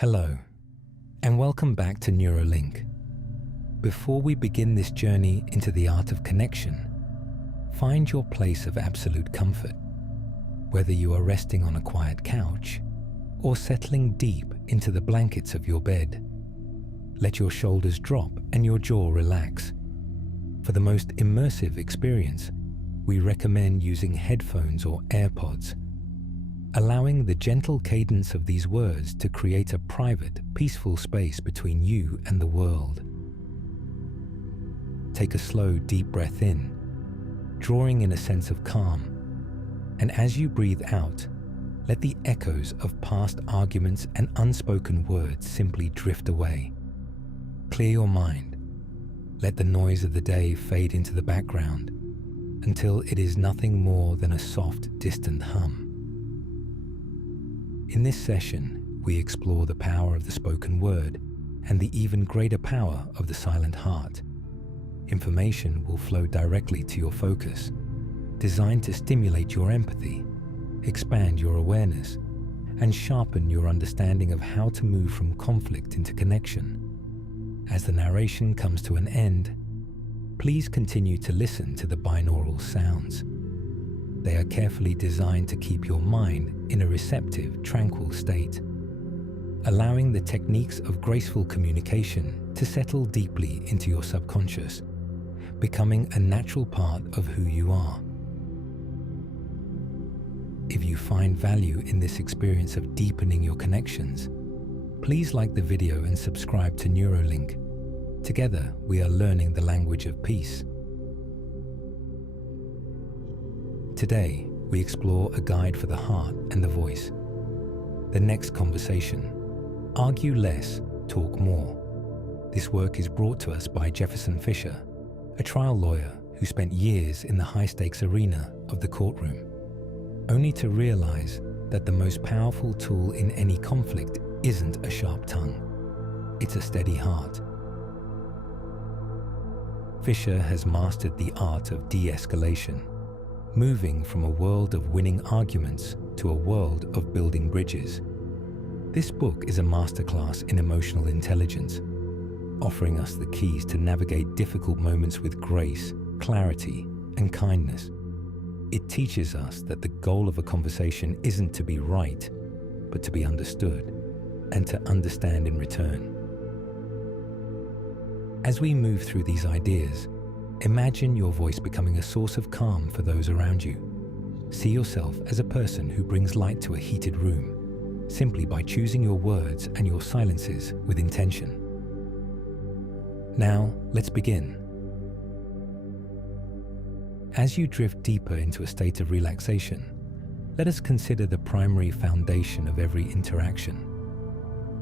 Hello, and welcome back to Neuralink. Before we begin this journey into the art of connection, find your place of absolute comfort, whether you are resting on a quiet couch or settling deep into the blankets of your bed. Let your shoulders drop and your jaw relax. For the most immersive experience, we recommend using headphones or AirPods, allowing the gentle cadence of these words to create a private, peaceful space between you and the world. Take a slow, deep breath in, drawing in a sense of calm, and as you breathe out, let the echoes of past arguments and unspoken words simply drift away. Clear your mind. Let the noise of the day fade into the background until it is nothing more than a soft, distant hum. In this session, we explore the power of the spoken word and the even greater power of the silent heart. Information will flow directly to your focus, designed to stimulate your empathy, expand your awareness, and sharpen your understanding of how to move from conflict into connection. As the narration comes to an end, please continue to listen to the binaural sounds. They are carefully designed to keep your mind in a receptive, tranquil state, allowing the techniques of graceful communication to settle deeply into your subconscious, becoming a natural part of who you are. If you find value in this experience of deepening your connections, please like the video and subscribe to Neuralink. Together, we are learning the language of peace. Today, we explore a guide for the heart and the voice. The next conversation: argue less, talk more. This work is brought to us by Jefferson, a trial lawyer who spent years in the high-stakes arena of the courtroom, only to realize that the most powerful tool in any conflict isn't a sharp tongue, it's a steady heart. Fisher has mastered the art of de-escalation, moving from a world of winning arguments to a world of building bridges. This book is a masterclass in emotional intelligence, offering us the keys to navigate difficult moments with grace, clarity, and kindness. It teaches us that the goal of a conversation isn't to be right, but to be understood, and to understand in return. As we move through these ideas, imagine your voice becoming a source of calm for those around you. See yourself as a person who brings light to a heated room, simply by choosing your words and your silences with intention. Now, let's begin. As you drift deeper into a state of relaxation, let us consider the primary foundation of every interaction.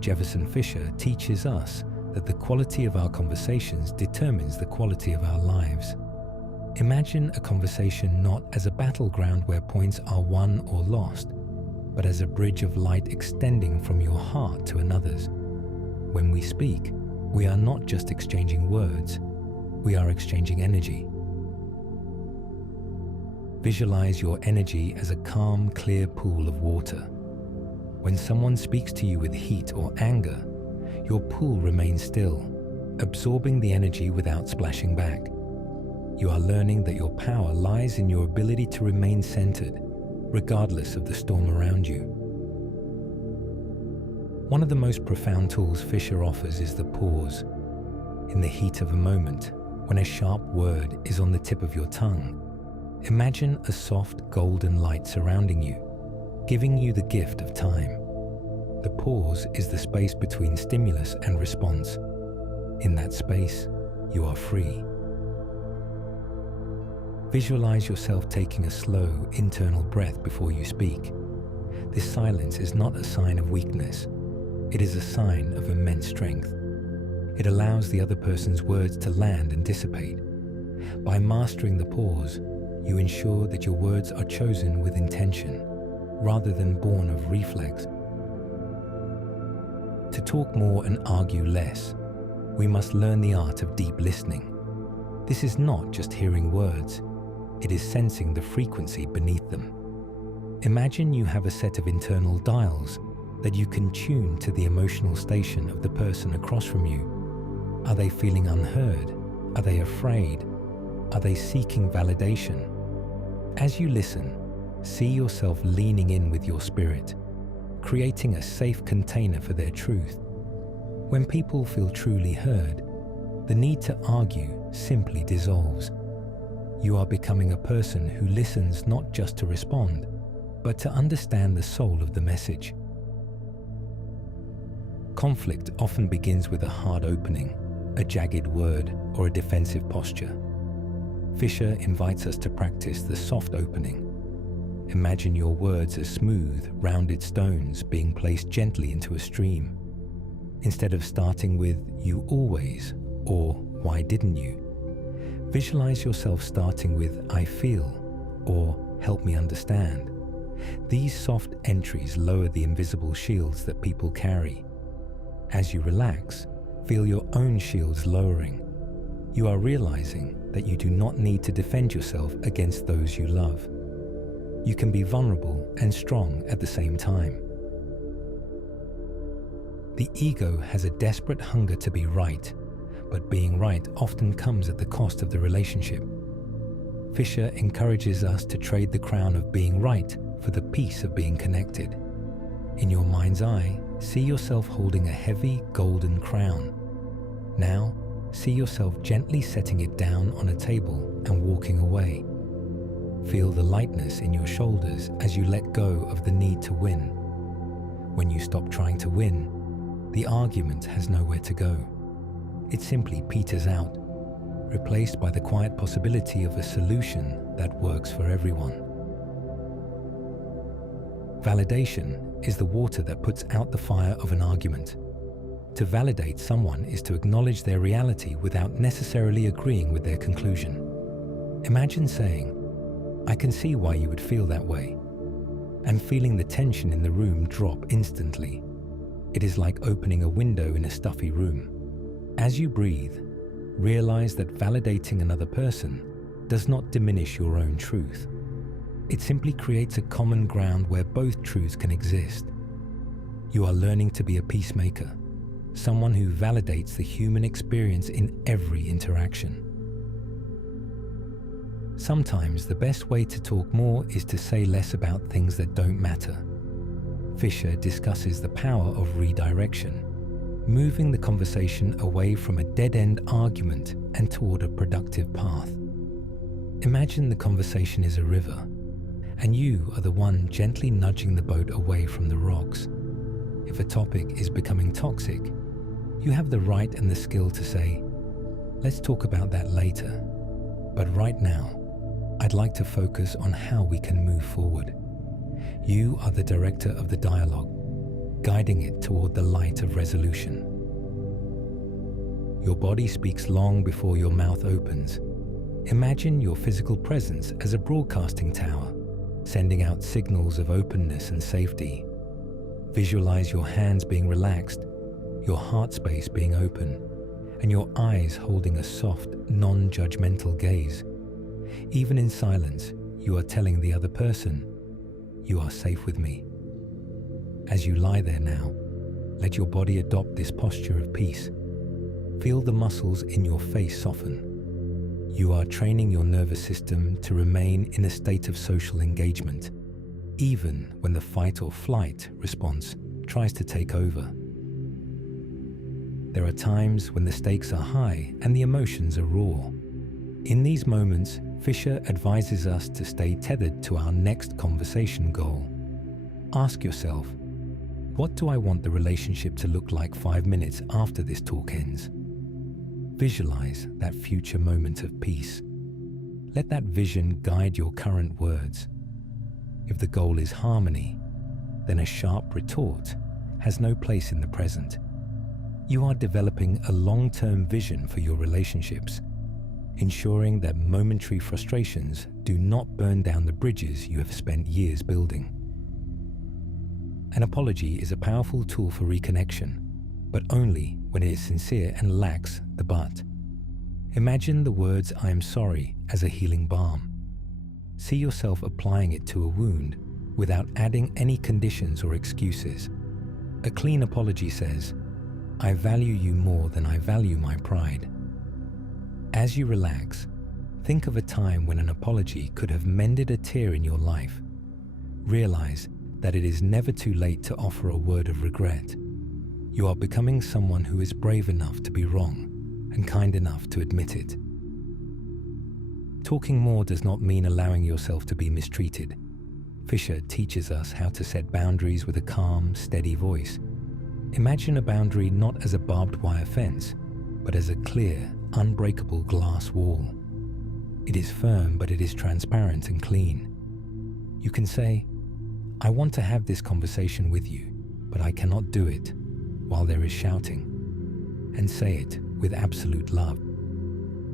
Jefferson teaches us that the quality of our conversations determines the quality of our lives. Imagine a conversation not as a battleground where points are won or lost, but as a bridge of light extending from your heart to another's. When we speak, we are not just exchanging words, we are exchanging energy. Visualize your energy as a calm, clear pool of water. When someone speaks to you with heat or anger, your pool remains still, absorbing the energy without splashing back. You are learning that your power lies in your ability to remain centered, regardless of the storm around you. One of the most profound tools Fisher offers is the pause. In the heat of a moment, when a sharp word is on the tip of your tongue, imagine a soft golden light surrounding you, giving you the gift of time. The pause is the space between stimulus and response. In that space, you are free. Visualize yourself taking a slow, internal breath before you speak. This silence is not a sign of weakness. It is a sign of immense strength. It allows the other person's words to land and dissipate. By mastering the pause, you ensure that your words are chosen with intention, rather than born of reflex. To talk more and argue less, we must learn the art of deep listening. This is not just hearing words, it is sensing the frequency beneath them. Imagine you have a set of internal dials, that you can tune to the emotional station of the person across from you. Are they feeling unheard? Are they afraid? Are they seeking validation? As you listen, see yourself leaning in with your spirit, creating a safe container for their truth. When people feel truly heard, the need to argue simply dissolves. You are becoming a person who listens not just to respond, but to understand the soul of the message. Conflict often begins with a hard opening, a jagged word, or a defensive posture. Fisher invites us to practice the soft opening. Imagine your words as smooth, rounded stones being placed gently into a stream. Instead of starting with "you always" or "why didn't you?" visualize yourself starting with "I feel" or "help me understand." These soft entries lower the invisible shields that people carry. As you relax, feel your own shields lowering. You are realizing that you do not need to defend yourself against those you love. You can be vulnerable and strong at the same time. The ego has a desperate hunger to be right, but being right often comes at the cost of the relationship. Fisher encourages us to trade the crown of being right for the peace of being connected. In your mind's eye, see yourself holding a heavy golden crown. Now, see yourself gently setting it down on a table and walking away. Feel the lightness in your shoulders as you let go of the need to win. When you stop trying to win, the argument has nowhere to go. It simply peters out, replaced by the quiet possibility of a solution that works for everyone. Validation is the water that puts out the fire of an argument. To validate someone is to acknowledge their reality without necessarily agreeing with their conclusion. Imagine saying, "I can see why you would feel that way," and feeling the tension in the room drop instantly. It is like opening a window in a stuffy room. As you breathe, realize that validating another person does not diminish your own truth. It simply creates a common ground where both truths can exist. You are learning to be a peacemaker, someone who validates the human experience in every interaction. Sometimes the best way to talk more is to say less about things that don't matter. Fisher discusses the power of redirection, moving the conversation away from a dead-end argument and toward a productive path. Imagine the conversation is a river, and you are the one gently nudging the boat away from the rocks. If a topic is becoming toxic, you have the right and the skill to say, "Let's talk about that later. But right now, I'd like to focus on how we can move forward." You are the director of the dialogue, guiding it toward the light of resolution. Your body speaks long before your mouth opens. Imagine your physical presence as a broadcasting tower, sending out signals of openness and safety. Visualize your hands being relaxed, your heart space being open, and your eyes holding a soft, non-judgmental gaze. Even in silence, you are telling the other person, "You are safe with me." As you lie there now, let your body adopt this posture of peace. Feel the muscles in your face soften. You are training your nervous system to remain in a state of social engagement, even when the fight or flight response tries to take over. There are times when the stakes are high and the emotions are raw. In these moments, Fisher advises us to stay tethered to our next conversation goal. Ask yourself, what do I want the relationship to look like 5 minutes after this talk ends? Visualize that future moment of peace. Let that vision guide your current words. If the goal is harmony, then a sharp retort has no place in the present. You are developing a long-term vision for your relationships, ensuring that momentary frustrations do not burn down the bridges you have spent years building. An apology is a powerful tool for reconnection, but only when it is sincere and lacks the but. Imagine the words "I am sorry" as a healing balm. See yourself applying it to a wound without adding any conditions or excuses. A clean apology says, "I value you more than I value my pride." As you relax, think of a time when an apology could have mended a tear in your life. Realize that it is never too late to offer a word of regret. You are becoming someone who is brave enough to be wrong and kind enough to admit it. Talking more does not mean allowing yourself to be mistreated. Fisher teaches us how to set boundaries with a calm, steady voice. Imagine a boundary not as a barbed wire fence, but as a clear, unbreakable glass wall. It is firm, but it is transparent and clean. You can say, "I want to have this conversation with you, but I cannot do it," while there is shouting. And say it with absolute love.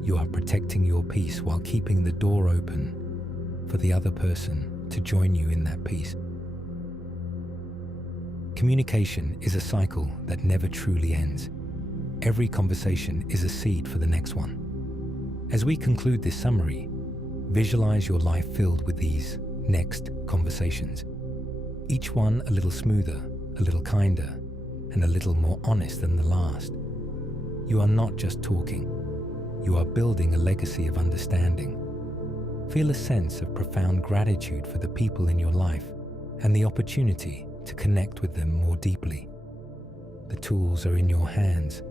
You are protecting your peace while keeping the door open for the other person to join you in that peace. Communication is a cycle that never truly ends. Every conversation is a seed for the next one. As we conclude this summary, visualize your life filled with these next conversations. Each one a little smoother, a little kinder, and a little more honest than the last. You are not just talking. You are building a legacy of understanding. Feel a sense of profound gratitude for the people in your life and the opportunity to connect with them more deeply. The tools are in your hands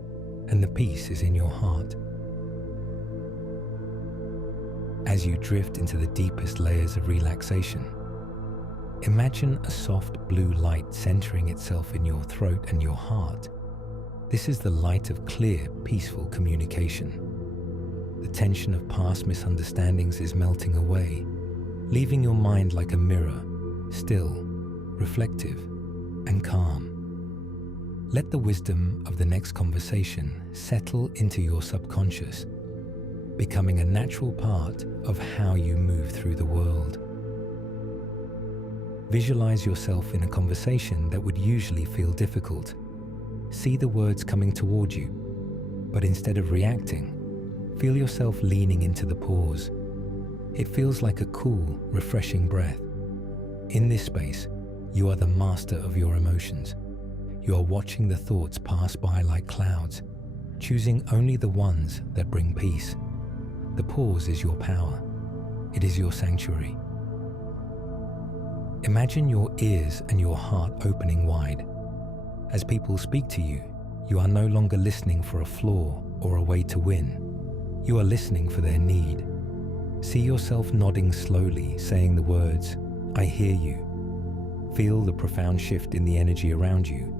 and the peace is in your heart. As you drift into the deepest layers of relaxation, imagine a soft blue light centering itself in your throat and your heart. This is the light of clear, peaceful communication. The tension of past misunderstandings is melting away, leaving your mind like a mirror, still, reflective, and calm. Let the wisdom of the next conversation settle into your subconscious, becoming a natural part of how you move through the world. Visualize yourself in a conversation that would usually feel difficult. See the words coming toward you, but instead of reacting, feel yourself leaning into the pause. It feels like a cool, refreshing breath. In this space, you are the master of your emotions. You are watching the thoughts pass by like clouds, choosing only the ones that bring peace. The pause is your power. It is your sanctuary. Imagine your ears and your heart opening wide. As people speak to you, you are no longer listening for a flaw or a way to win. You are listening for their need. See yourself nodding slowly, saying the words, "I hear you." Feel the profound shift in the energy around you.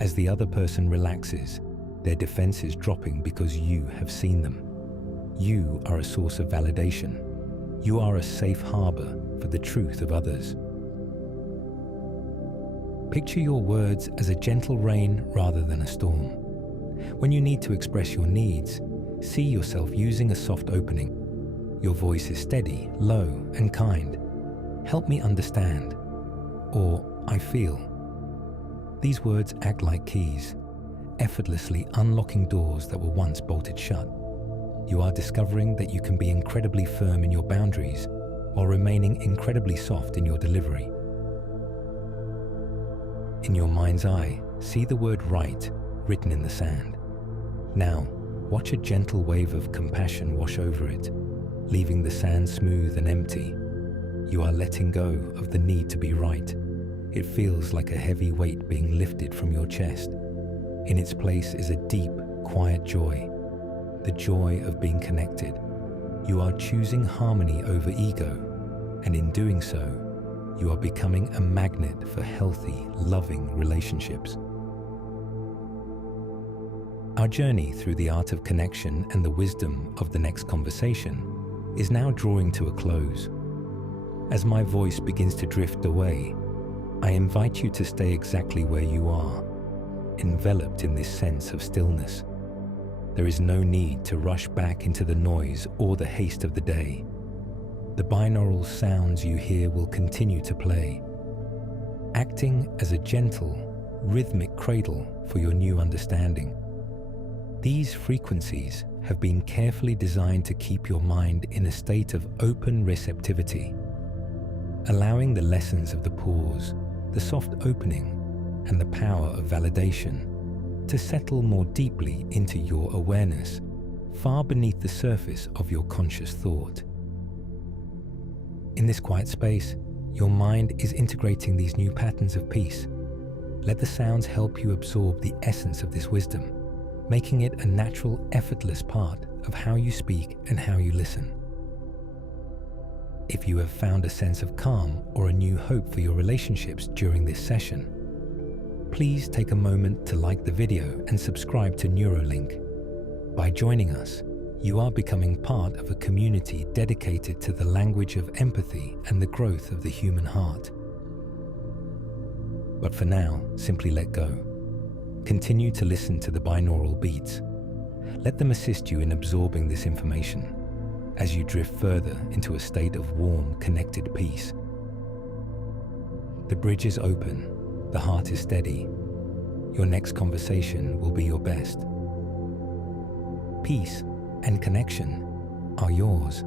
As the other person relaxes, their defenses dropping because you have seen them. You are a source of validation. You are a safe harbor for the truth of others. Picture your words as a gentle rain rather than a storm. When you need to express your needs, see yourself using a soft opening. Your voice is steady, low, and kind. "Help me understand," or "I feel." These words act like keys, effortlessly unlocking doors that were once bolted shut. You are discovering that you can be incredibly firm in your boundaries while remaining incredibly soft in your delivery. In your mind's eye, see the word "right" written in the sand. Now, watch a gentle wave of compassion wash over it, leaving the sand smooth and empty. You are letting go of the need to be right. It feels like a heavy weight being lifted from your chest. In its place is a deep, quiet joy, the joy of being connected. You are choosing harmony over ego, and in doing so, you are becoming a magnet for healthy, loving relationships. Our journey through the art of connection and the wisdom of the next conversation is now drawing to a close. As my voice begins to drift away, I invite you to stay exactly where you are, enveloped in this sense of stillness. There is no need to rush back into the noise or the haste of the day. The binaural sounds you hear will continue to play, acting as a gentle, rhythmic cradle for your new understanding. These frequencies have been carefully designed to keep your mind in a state of open receptivity, allowing the lessons of the pause, the soft opening, and the power of validation to settle more deeply into your awareness, far beneath the surface of your conscious thought. In this quiet space, your mind is integrating these new patterns of peace. Let the sounds help you absorb the essence of this wisdom, making it a natural, effortless part of how you speak and how you listen. If you have found a sense of calm or a new hope for your relationships during this session, please take a moment to like the video and subscribe to Neuralink. By joining us, you are becoming part of a community dedicated to the language of empathy and the growth of the human heart. But for now, simply let go. Continue to listen to the binaural beats. Let them assist you in absorbing this information as you drift further into a state of warm, connected peace. The bridge is open, the heart is steady. Your next conversation will be your best. Peace and connection are yours.